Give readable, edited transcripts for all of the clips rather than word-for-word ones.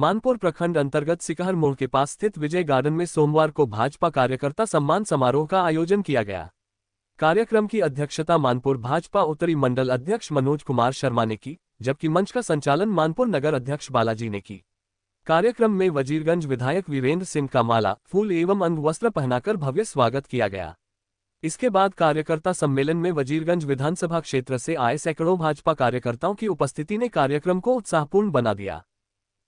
मानपुर प्रखंड अंतर्गत सिकहर मोड़ के पास स्थित विजय गार्डन में सोमवार को भाजपा कार्यकर्ता सम्मान समारोह का आयोजन किया गया। कार्यक्रम की अध्यक्षता मानपुर भाजपा उत्तरी मंडल अध्यक्ष मनोज कुमार शर्मा ने की, जबकि मंच का संचालन मानपुर नगर अध्यक्ष बालाजी ने की। कार्यक्रम में वजीरगंज विधायक वीरेंद्र सिंह का माला, फूल एवं अंग वस्त्र पहनाकर भव्य स्वागत किया गया। इसके बाद कार्यकर्ता सम्मेलन में वजीरगंज विधानसभा क्षेत्र से आए सैकड़ों भाजपा कार्यकर्ताओं की उपस्थिति ने कार्यक्रम को उत्साहपूर्ण बना दिया।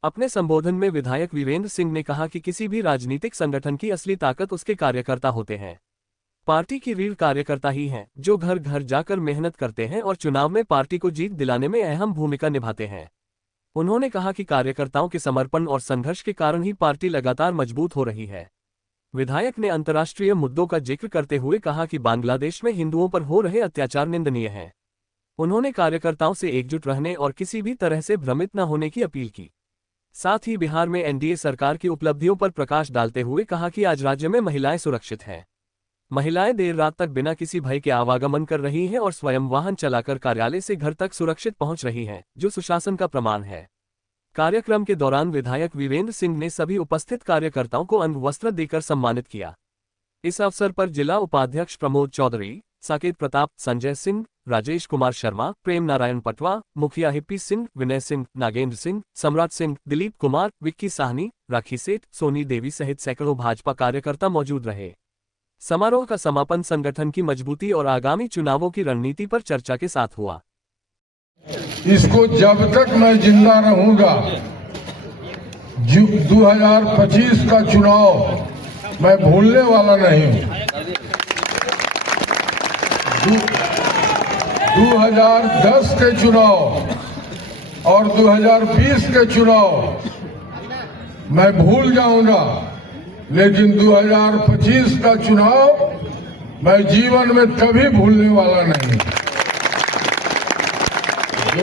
अपने संबोधन में विधायक वीरेंद्र सिंह ने कहा कि किसी भी राजनीतिक संगठन की असली ताकत उसके कार्यकर्ता होते हैं। पार्टी की रीढ़ कार्यकर्ता ही हैं, जो घर घर जाकर मेहनत करते हैं और चुनाव में पार्टी को जीत दिलाने में अहम भूमिका निभाते हैं। उन्होंने कहा कि कार्यकर्ताओं के समर्पण और संघर्ष के कारण ही पार्टी लगातार मजबूत हो रही है। विधायक ने अंतर्राष्ट्रीय मुद्दों का जिक्र करते हुए कहा कि बांग्लादेश में हिंदुओं पर हो रहे अत्याचार निंदनीय है। उन्होंने कार्यकर्ताओं से एकजुट रहने और किसी भी तरह से भ्रमित न होने की अपील की। साथ ही बिहार में एनडीए सरकार की उपलब्धियों पर प्रकाश डालते हुए कहा कि आज राज्य में महिलाएं सुरक्षित हैं। महिलाएं देर रात तक बिना किसी भय के आवागमन कर रही हैं और स्वयं वाहन चलाकर कार्यालय से घर तक सुरक्षित पहुंच रही हैं, जो सुशासन का प्रमाण है। कार्यक्रम के दौरान विधायक वीरेंद्र सिंह ने सभी उपस्थित कार्यकर्ताओं को अंग वस्त्र देकर सम्मानित किया। इस अवसर पर जिला उपाध्यक्ष प्रमोद चौधरी, साकेत प्रताप, संजय सिंह, राजेश कुमार शर्मा, प्रेम नारायण पटवा, मुखिया हिप्पी सिंह, विनय सिंह, नागेंद्र सिंह, सम्राट सिंह, दिलीप कुमार, विक्की साहनी, राखी सेठ, सोनी देवी सहित सैकड़ों भाजपा कार्यकर्ता मौजूद रहे। समारोह का समापन संगठन की मजबूती और आगामी चुनावों की रणनीति पर चर्चा के साथ हुआ। इसको जब तक मैं जिंदा रहूंगा, 2025 का चुनाव मैं भूलने वाला नहीं हूं। 2010 के चुनाव और 2020 के चुनाव मैं भूल जाऊंगा, लेकिन 2025 का चुनाव मैं जीवन में कभी भूलने वाला नहीं। जो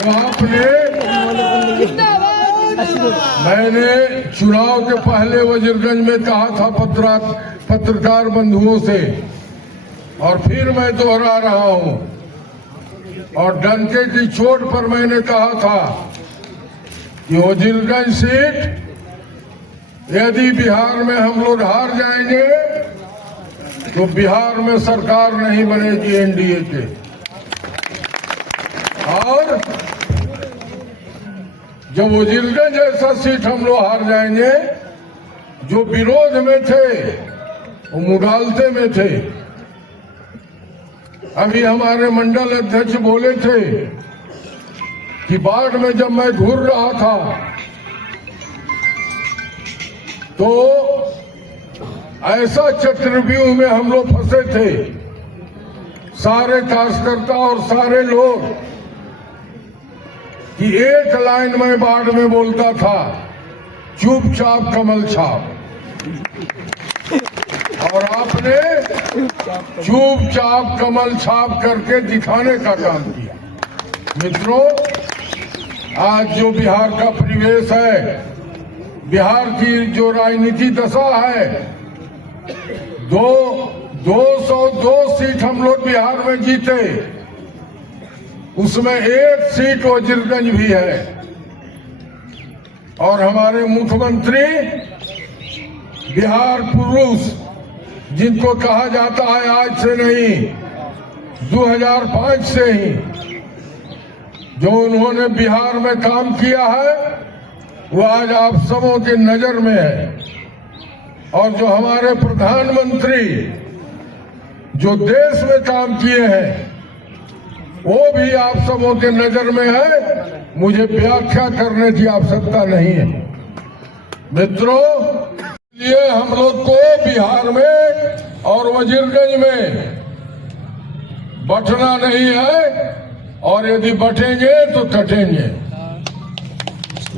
मैंने चुनाव के पहले वजीरगंज में कहा था पत्रकार बंधुओं से, और फिर मैं दोहरा रहा हूं, और डंके की चोट पर मैंने कहा था कि वजीरगंज सीट यदि बिहार में हम लोग हार जाएंगे तो बिहार में सरकार नहीं बनेगी एनडीए के, और जब वजीरगंज जैसा सीट हम लोग हार जाएंगे, जो विरोध में थे वो मुगालते में थे। अभी हमारे मंडल अध्यक्ष बोले थे कि बाढ़ में जब मैं घूर रहा था तो ऐसा चक्रव्यूह में हम लोग फंसे थे, सारे कार्यकर्ता और सारे लोग, कि एक लाइन में बाढ़ में बोलता था, चुपचाप कमल छाप, और आपने चुपचाप कमल छाप करके दिखाने का काम किया। मित्रों, आज जो बिहार का परिवेश है, बिहार की जो राजनीति दशा है, 202 सीट हम लोग बिहार में जीते, उसमें 1 सीट वजीरगंज भी है, और हमारे मुख्यमंत्री बिहार पुरुष, जिनको कहा जाता है आज से नहीं 2005 से ही, जो उन्होंने बिहार में काम किया है वो आज आप सबों के नजर में है। और जो हमारे प्रधानमंत्री जो देश में काम किए हैं वो भी आप सबों के नजर में है। मुझे व्याख्या करने की आवश्यकता नहीं है। मित्रों, ये हम लोग को बिहार में और वजीरगंज में बंटना नहीं है, और यदि बंटेंगे तो कटेंगे।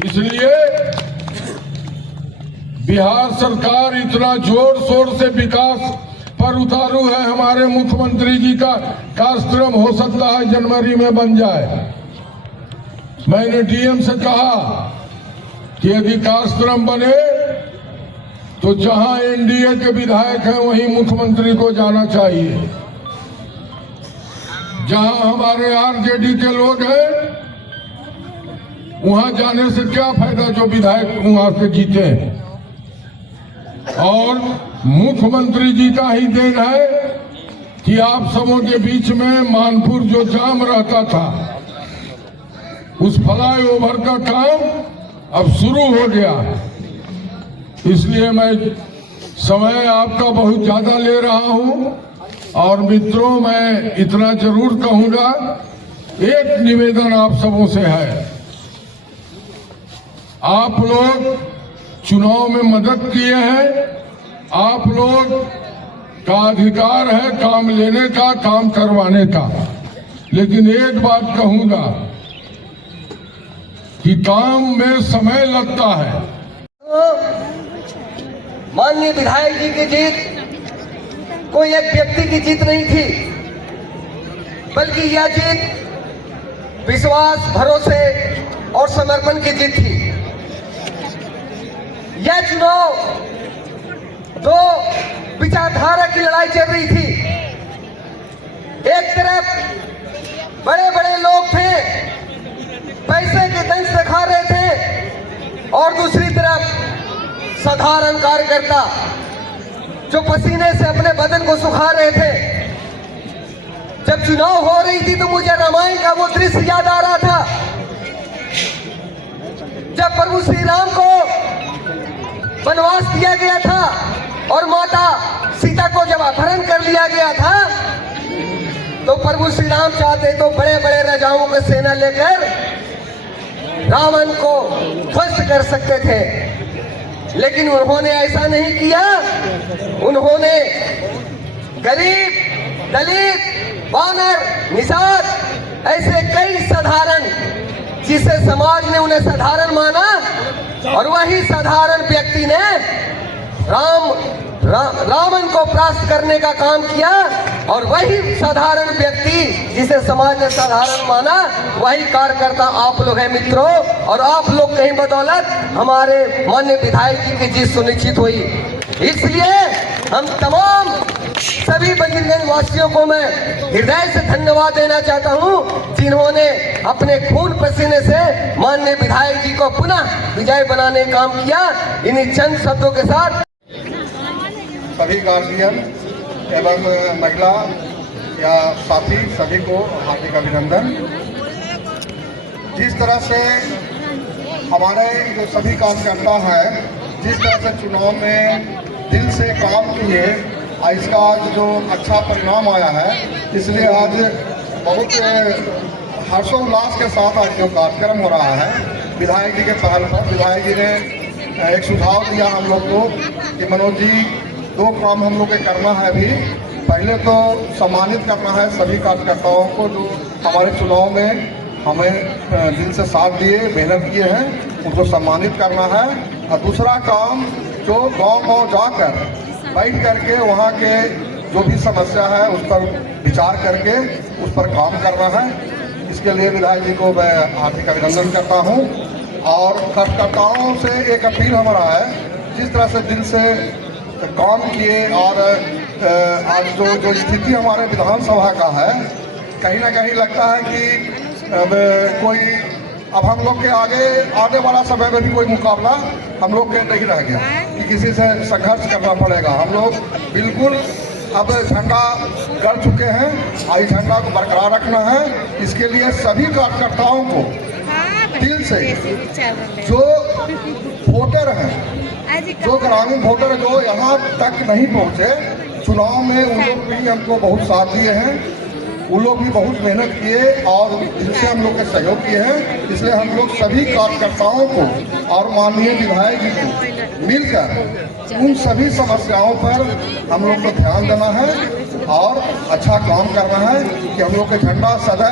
इसलिए बिहार सरकार इतना जोर शोर से विकास पर उतारू है, हमारे मुख्यमंत्री जी का कार्यक्रम हो सकता है जनवरी में बन जाए। मैंने डीएम से कहा कि यदि कार्यक्रम बने तो जहां एनडीए के विधायक हैं वहीं मुख्यमंत्री को जाना चाहिए, जहां हमारे आरजेडी के लोग हैं वहां जाने से क्या फायदा जो विधायक वहां से जीते हैं। और मुख्यमंत्री जी का ही देन है कि आप सबों के बीच में मानपुर जो जाम रहता था, उस फ्लाईओवर का काम अब शुरू हो गया। इसलिए मैं समय आपका बहुत ज्यादा ले रहा हूं और मित्रों, मैं इतना जरूर कहूंगा, एक निवेदन आप सबों से है। आप लोग चुनाव में मदद किए हैं, आप लोग का अधिकार है काम लेने का, काम करवाने का, लेकिन एक बात कहूंगा कि काम में समय लगता है। माननीय विधायक जी की जीत कोई एक व्यक्ति की जीत नहीं थी, बल्कि यह जीत विश्वास, भरोसे और समर्पण की जीत थी। यह चुनाव दो विचारधारा की लड़ाई चल रही थी। एक तरफ बड़े बड़े लोग थे, पैसे के दंश दिखा रहे थे, और दूसरी तरफ साधारण कार्यकर्ता जो पसीने से अपने बदन को सुखा रहे थे। जब चुनाव हो रही थी तो मुझे रामायण का वो दृश्य याद आ रहा था, जब प्रभु श्री राम को वनवास दिया गया था और माता सीता को जब अपहरण कर लिया गया था, तो प्रभु श्री राम चाहते तो बड़े बड़े राजाओं की सेना लेकर रावण को ध्वस्त कर सकते थे, लेकिन उन्होंने ऐसा नहीं किया। उन्होंने गरीब, दलित, वानर, निषाद, ऐसे कई साधारण, जिसे समाज ने उन्हें साधारण माना, और वही साधारण व्यक्ति ने रावण को परास्त करने का काम किया, और वही साधारण व्यक्ति जिसे समाज ने साधारण माना, वही कार्यकर्ता आप लोग हैं मित्रों। और आप लोग कहीं बदौलत हमारे माननीय विधायक जी की जीत सुनिश्चित हुई। इसलिए हम तमाम सभी बंजरगंज वासियों को मैं हृदय से धन्यवाद देना चाहता हूं, जिन्होंने अपने खून पसीने से माननीय विधायक जी को पुनः विजय बनाने का काम किया। इन्हीं चंद शब्दों के साथ सभी गार्जियन एवं महिला या साथी सभी को हार्दिक अभिनंदन। जिस तरह से हमारे जो सभी कार्यकर्ता हैं, जिस तरह से चुनाव में दिल से काम किए, इसका आज जो अच्छा परिणाम आया है, इसलिए आज बहुत हर्षोल्लास के साथ आज जो कार्यक्रम हो रहा है, विधायक जी के पहल पर विधायक जी ने एक सुझाव दिया हम लोग को कि मनोज जी, दो काम हम लोग के करना है। अभी पहले तो सम्मानित करना है सभी कार्यकर्ताओं को जो हमारे चुनाव में हमें दिल से साथ दिए, मेहनत किए हैं, उनको सम्मानित करना है। और दूसरा काम जो गांव-गांव जाकर बैठ करके वहाँ के जो भी समस्या है उस पर विचार करके उस पर काम करना है। इसके लिए विधायक जी को मैं हार्दिक अभिनंदन करता हूँ। और कार्यकर्ताओं से एक अपील हमारा है, जिस तरह से दिल से काम किए, और आज जो स्थिति हमारे विधानसभा का है, कहीं ना कहीं लगता है कि अब हम लोग के आने वाला समय में भी कोई मुकाबला हम लोग के नहीं रह गया कि किसी से संघर्ष करना पड़ेगा। हम लोग बिल्कुल अब झंडा गड़ चुके हैं, और झंडा को बरकरार रखना है। इसके लिए सभी कार्यकर्ताओं को दिल से, जो वोटर हैं, जो ग्रामीण वोटर जो यहाँ तक नहीं पहुँचे चुनाव में, उन लोग भी हमको बहुत साथ दिए हैं, उन लोग भी बहुत मेहनत किए और जिनसे हम लोग के सहयोग किए हैं। इसलिए हम लोग सभी कार्यकर्ताओं को और माननीय विधायक जी को मिलकर उन सभी समस्याओं पर हम लोग को ध्यान देना है और अच्छा काम करना है कि हम लोग का झंडा सदैव